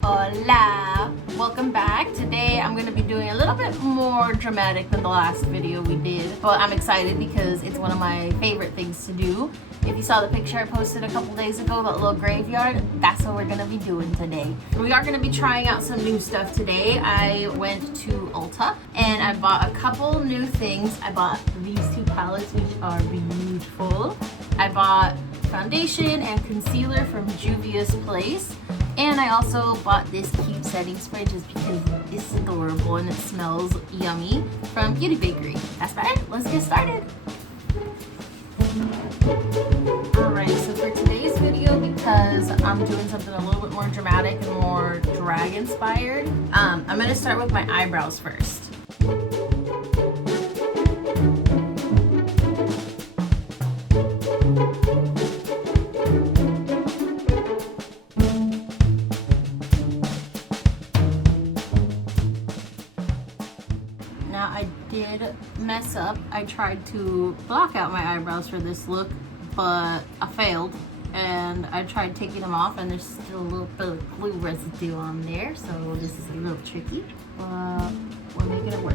Hola! Welcome back. Today I'm going to be doing a little bit more dramatic than the last video we did, but I'm excited because it's one of my favorite things to do. If you saw the picture I posted a couple days ago, that little graveyard, that's what we're going to be doing today. We are going to be trying out some new stuff today. I went to Ulta and I bought a couple new things. I bought these two palettes, which are beautiful. I bought foundation and concealer from Juvia's Place. And I also bought this cute setting spray just because it's adorable and it smells yummy from Beauty Bakery. That's about it. Let's get started. Alright, so for today's video, because I'm doing something a little bit more dramatic and more drag inspired, I'm going to start with my eyebrows first. Now I did mess up. I tried to block out my eyebrows for this look, but I failed. And I tried taking them off and there's still a little bit of glue residue on there. So this is a little tricky, but we're making it work.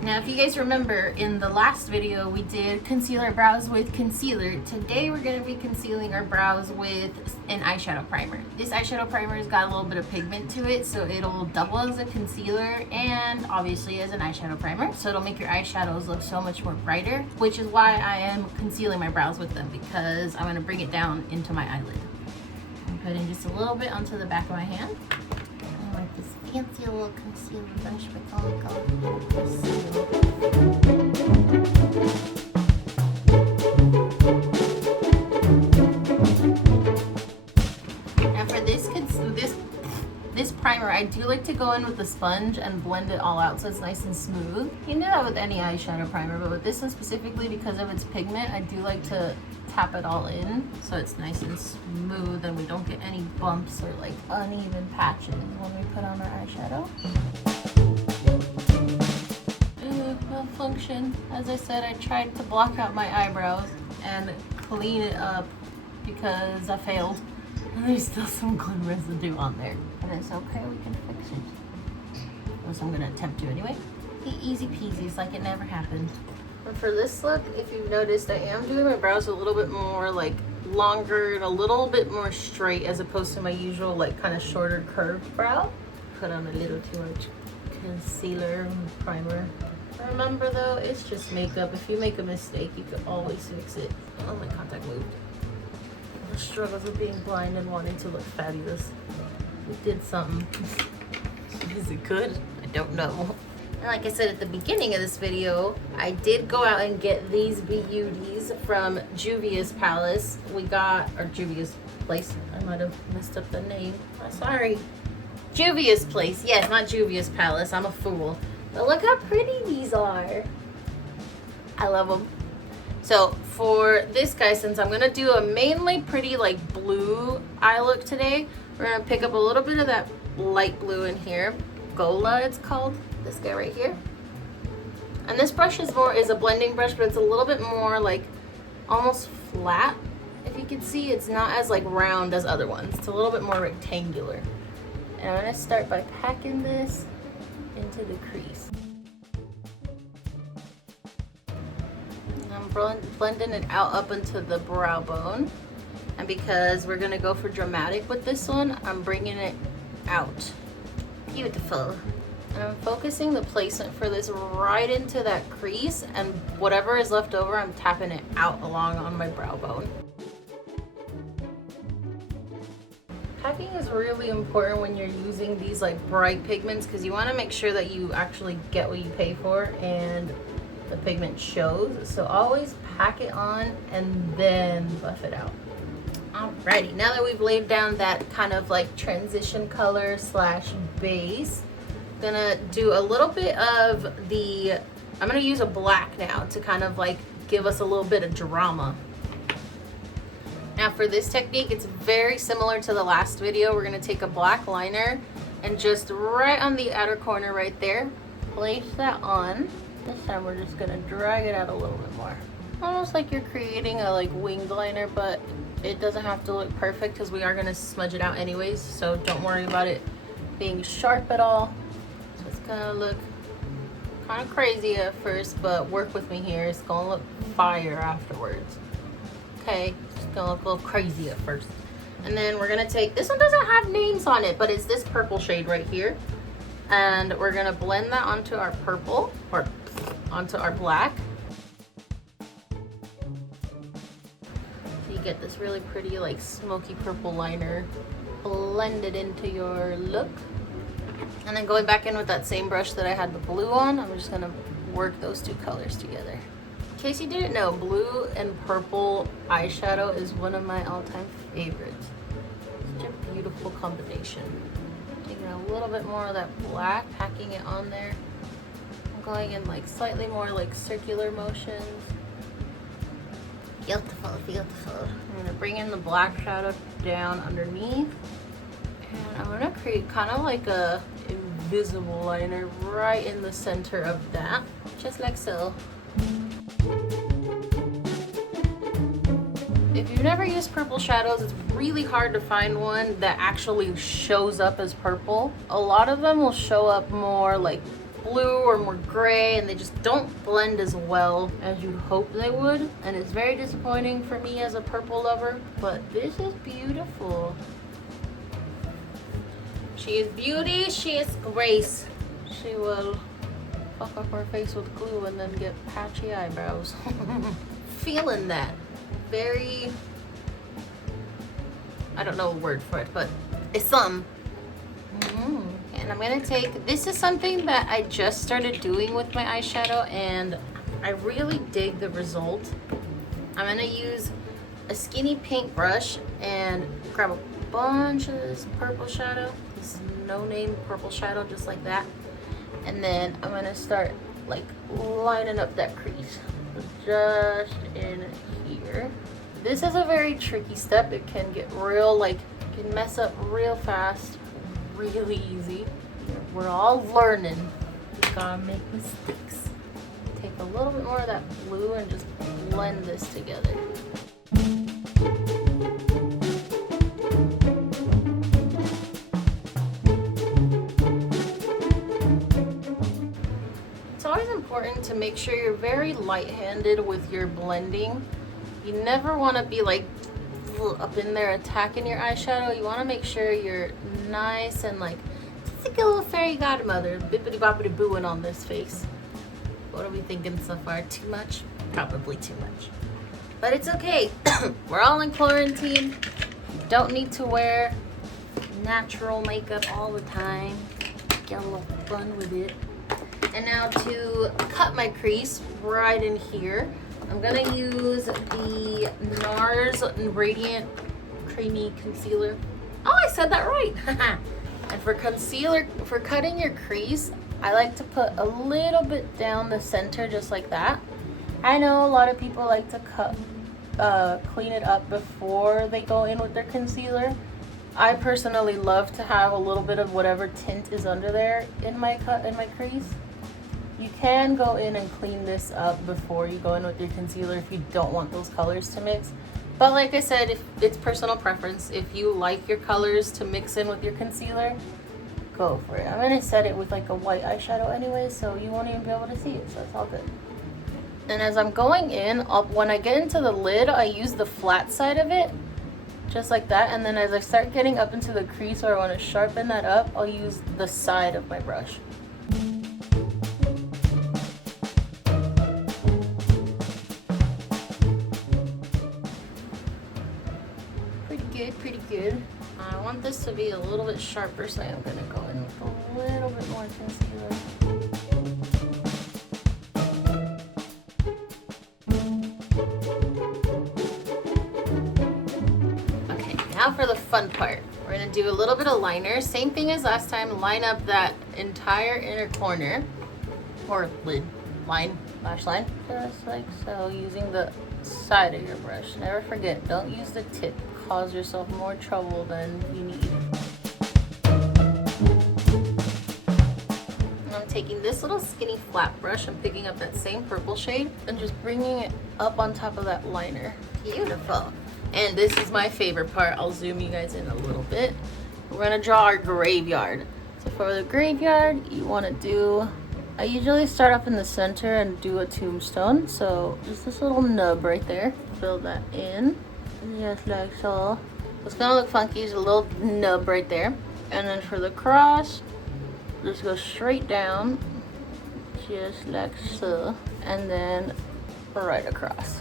Now, if you guys remember, in the last video, we did conceal our brows with concealer. Today, we're going to be concealing our brows with an eyeshadow primer. This eyeshadow primer has got a little bit of pigment to it, so it'll double as a concealer and obviously as an eyeshadow primer. So it'll make your eyeshadows look so much more brighter, which is why I am concealing my brows with them, because I'm going to bring it down into my eyelid. I'm putting just a little bit onto the back of my hand. Like this fancy little concealer brush with all the color. Now for this primer, I do like to go in with the sponge and blend it all out so it's nice and smooth. You can do that with any eyeshadow primer, but with this one specifically, because of its pigment, I do like to tap it all in so it's nice and smooth and we don't get any bumps or like uneven patches when we put on our eyeshadow. Malfunction. As I said, I tried to block out my eyebrows and clean it up because I failed. And there's still some glue residue on there. But it's okay, we can fix it. Or so I'm gonna attempt to anyway. Easy peasy, it's like it never happened. And for this look, if you've noticed, I am doing my brows a little bit more like longer and a little bit more straight as opposed to my usual like kind of shorter curved brow. Put on a little too much concealer and primer. Remember though, it's just makeup. If you make a mistake, you can always fix it. Oh, my contact moved. The struggles of being blind and wanting to look fabulous. We did something. Is it good? I don't know. And like I said at the beginning of this video, I did go out and get these beauties from Juvia's Palace. We got, or Juvia's Place. I might have messed up the name. I'm sorry. Juvia's Place. Yes, not Juvia's Palace. I'm a fool. But look how pretty these are. I love them. So for this guy, since I'm going to do a mainly pretty like blue eye look today, we're going to pick up a little bit of that light blue in here. Gola, it's called. This guy right here. And this brush is a blending brush, but it's a little bit more like almost flat. If you can see, it's not as like round as other ones. It's a little bit more rectangular. And I'm going to start by packing this into the crease. And I'm blending it out up into the brow bone. And because we're going to go for dramatic with this one, I'm bringing it out. Beautiful. And I'm focusing the placement for this right into that crease, and whatever is left over, I'm tapping it out along on my brow bone. Packing is really important when you're using these like bright pigments because you want to make sure that you actually get what you pay for and the pigment shows. So always pack it on and then buff it out. Alrighty, now that we've laid down that kind of like transition color slash base, I'm gonna do a little bit of I'm gonna use a black now to kind of like give us a little bit of drama. Now for this technique, it's very similar to the last video. We're gonna take a black liner and just right on the outer corner right there, place that on. This time we're just gonna drag it out a little bit more. Almost like you're creating a like winged liner, but it doesn't have to look perfect because we are gonna smudge it out anyways, so don't worry about it being sharp at all. So it's gonna look kind of crazy at first, but work with me here. It's gonna look fire afterwards. Okay, it's gonna look a little crazy at first. And then we're gonna take, this one doesn't have names on it, but it's this purple shade right here. And we're gonna blend that onto our purple, or onto our black. So you get this really pretty like smoky purple liner blended into your look. And then going back in with that same brush that I had the blue on, I'm just gonna work those two colors together. In case you didn't know, blue and purple eyeshadow is one of my all-time favorites. Such a beautiful combination. Taking a little bit more of that black, packing it on there. I'm going in like slightly more like circular motions. Beautiful, beautiful. I'm gonna bring in the black shadow down underneath. And I'm gonna create kind of like a invisible liner right in the center of that, just like so. If you've never used purple shadows, it's really hard to find one that actually shows up as purple. A lot of them will show up more like blue or more gray, and they just don't blend as well as you'd hope they would. And it's very disappointing for me as a purple lover, but this is beautiful. She is beauty, she is grace. She will fuck up her face with glue and then get patchy eyebrows. Feeling that. Very, I don't know a word for it, but it's some. And I'm gonna take, this is something that I just started doing with my eyeshadow and I really dig the result. I'm gonna use a skinny pink brush and grab a bunch of this purple shadow, this no-name purple shadow, just like that. And then I'm gonna start like lining up that crease just in here. This is a very tricky step. It can get real, like, it can mess up real fast, really easy. We're all learning. We gotta make mistakes. Take a little bit more of that blue and just blend this together. It's always important to make sure you're very light-handed with your blending. You never want to be like up in there attacking your eyeshadow. You want to make sure you're nice and like, just like a little fairy godmother, bippity boppity booing on this face. What are we thinking so far? Too much? Probably too much. But it's okay. We're all in quarantine. Don't need to wear natural makeup all the time. Get a little fun with it. And now to cut my crease right in here, I'm gonna use the NARS Radiant Creamy Concealer. Oh, I said that right. And for concealer, for cutting your crease, I like to put a little bit down the center, just like that. I know a lot of people like to clean it up before they go in with their concealer. I personally love to have a little bit of whatever tint is under there in my crease. You can go in and clean this up before you go in with your concealer if you don't want those colors to mix. But like I said, it's personal preference. If you like your colors to mix in with your concealer, go for it. I'm gonna set it with like a white eyeshadow anyway, so you won't even be able to see it, so it's all good. And as I'm going in, when I get into the lid, I use the flat side of it, just like that. And then as I start getting up into the crease or I want to sharpen that up, I'll use the side of my brush. Pretty good. I want this to be a little bit sharper, so I'm going to go in with a little bit more concealer. Okay, now for the fun part. We're going to do a little bit of liner. Same thing as last time. Line up that entire inner corner, or lid, lash line, just like so, using the side of your brush. Never forget, don't use the tip. Cause yourself more trouble than you need. And I'm taking this little skinny flat brush and picking up that same purple shade and just bringing it up on top of that liner. Beautiful. And this is my favorite part. I'll zoom you guys in a little bit. We're gonna draw our graveyard. So for the graveyard, you wanna do, I usually start up in the center and do a tombstone. So just this little nub right there. Fill that in, just like so. It's gonna look funky, there's a little nub right there. And then for the cross, just go straight down, just like so. And then right across.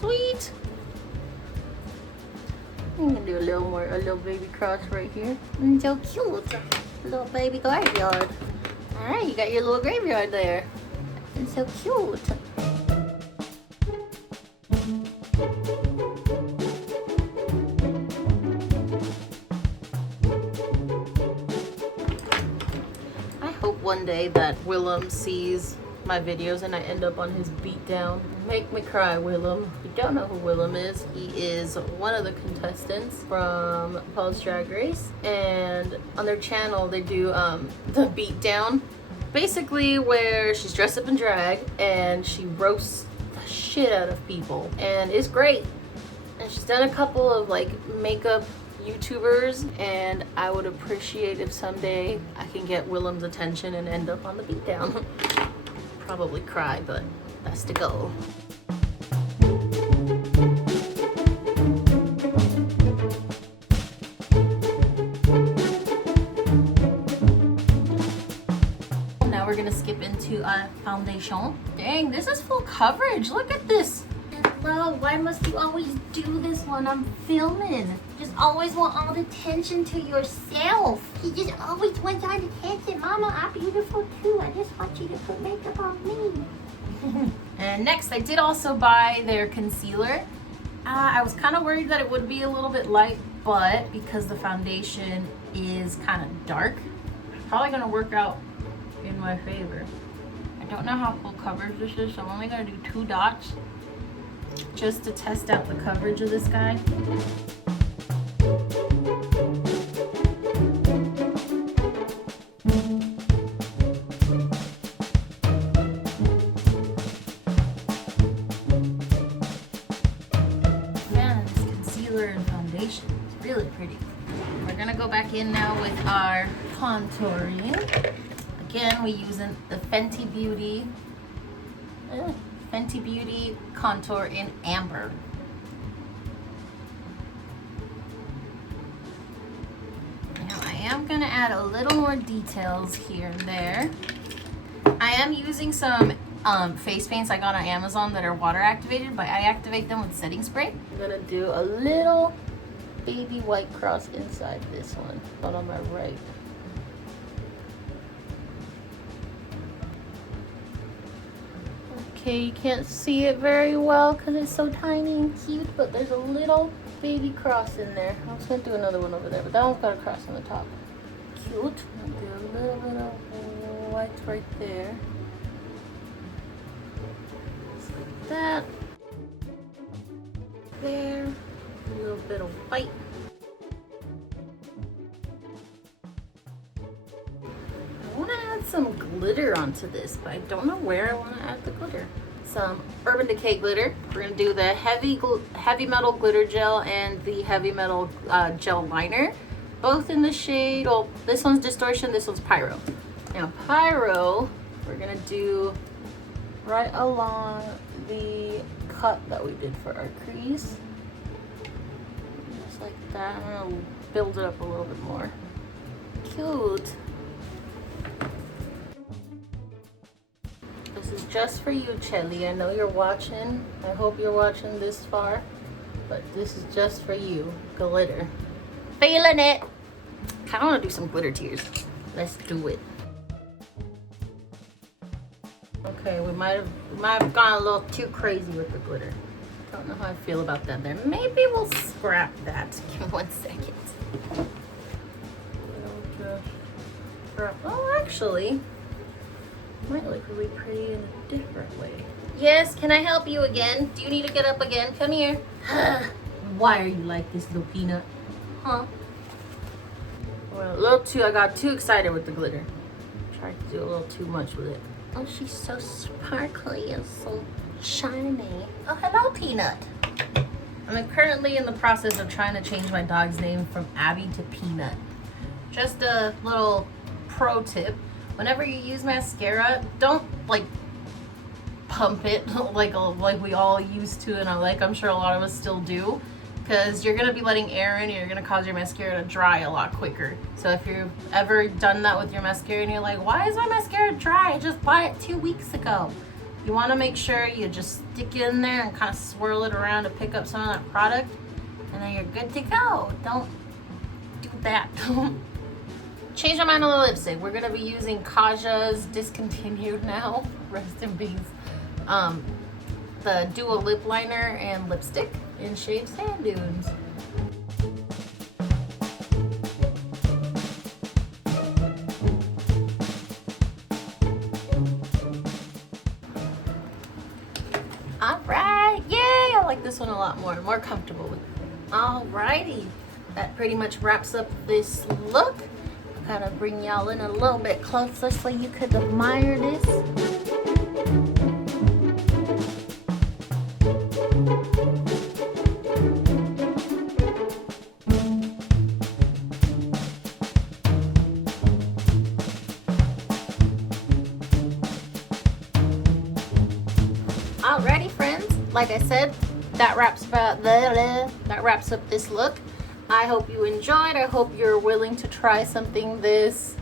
Sweet. I'm gonna do a little baby cross right here. So cute. Little baby graveyard. Alright, you got your little graveyard there. It's so cute. I hope one day that Willem sees my videos and I end up on his beatdown. Make me cry, Willem. If you don't know who Willem is, he is one of the contestants from Paul's Drag Race, and on their channel they do the beatdown, basically where she's dressed up in drag and she roasts the shit out of people, and it's great. And she's done a couple of like makeup YouTubers, and I would appreciate if someday I can get Willem's attention and end up on the beatdown. Probably cry, but that's the goal. Now we're gonna skip into our foundation. Dang, this is full coverage. Look at this. Hello, why must you always do this when I'm filming? Just always want all the attention to yourself. You just always want all the attention. Mama, I'm beautiful too. I just want you to put makeup on me. And next, I did also buy their concealer. I was kind of worried that it would be a little bit light, but because the foundation is kind of dark, it's probably gonna work out in my favor. I don't know how full coverage this is, so I'm only gonna do 2 dots. Just to test out the coverage of this guy. Man, this concealer and foundation is really pretty. We're gonna go back in now with our contouring. Again, we're using the Fenty Beauty contour in amber. Now I am gonna add a little more details here and there. I am using some face paints I got on Amazon that are water activated, but I activate them with setting spray. I'm gonna do a little baby white cross inside this one on my right. Okay, you can't see it very well because it's so tiny and cute, but there's a little baby cross in there. I was going to do another one over there, but that one's got a cross on the top. Cute. I'll do a little bit of white right there. Just like that. There. A little bit of white. I want to add some glitter onto this, but I don't know where I want to add the glitter. Some Urban Decay glitter. We're going to do the heavy metal glitter gel and the heavy metal gel liner. Both in the shade, well, this one's Distortion, this one's Pyro. Now Pyro, we're going to do right along the cut that we did for our crease. Just like that. I'm going to build it up a little bit more. Cute. This is just for you, Chelly. I know you're watching. I hope you're watching this far, but this is just for you. Glitter. Feeling it. Kind of want to do some glitter tears. Let's do it. Okay, we might have gone a little too crazy with the glitter. Don't know how I feel about that there. Maybe we'll scrap that. Give me 1 second. Oh, actually, might look really pretty in a different way. Yes, can I help you again? Do you need to get up again? Come here. Why are you like this, little peanut? Huh? Well, I got too excited with the glitter. tried to do a little too much with it. Oh, she's so sparkly and so shiny. Oh, hello, Peanut. I'm currently in the process of trying to change my dog's name from Abby to Peanut. Just a little pro tip. Whenever you use mascara, don't like pump it like we all used to, and I'm sure a lot of us still do, because you're gonna be letting air in and you're gonna cause your mascara to dry a lot quicker. So if you've ever done that with your mascara and you're like, why is my mascara dry? I just bought it 2 weeks ago. You want to make sure you just stick it in there and kind of swirl it around to pick up some of that product, and then you're good to go. Don't do that. Change my mind on the lipstick. We're gonna be using Kaja's, discontinued now, rest in peace, the Duo Lip Liner and Lipstick in shade Sand Dunes. Alright, yay! I like this one a lot more comfortable with it. Alrighty, that pretty much wraps up this look. Kind of bring y'all in a little bit closer so you could admire this. Alrighty, friends, like I said, that wraps up this look. I hope you enjoyed. I hope you're willing to try something this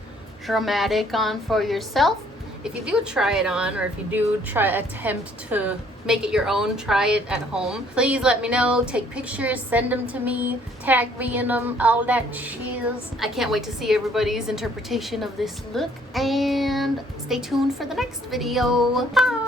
dramatic on for yourself. If you do try it on, or if you do attempt to make it your own, try it at home, please let me know. Take pictures, send them to me, tag me in them, all that shiz. I can't wait to see everybody's interpretation of this look, and stay tuned for the next video. Bye!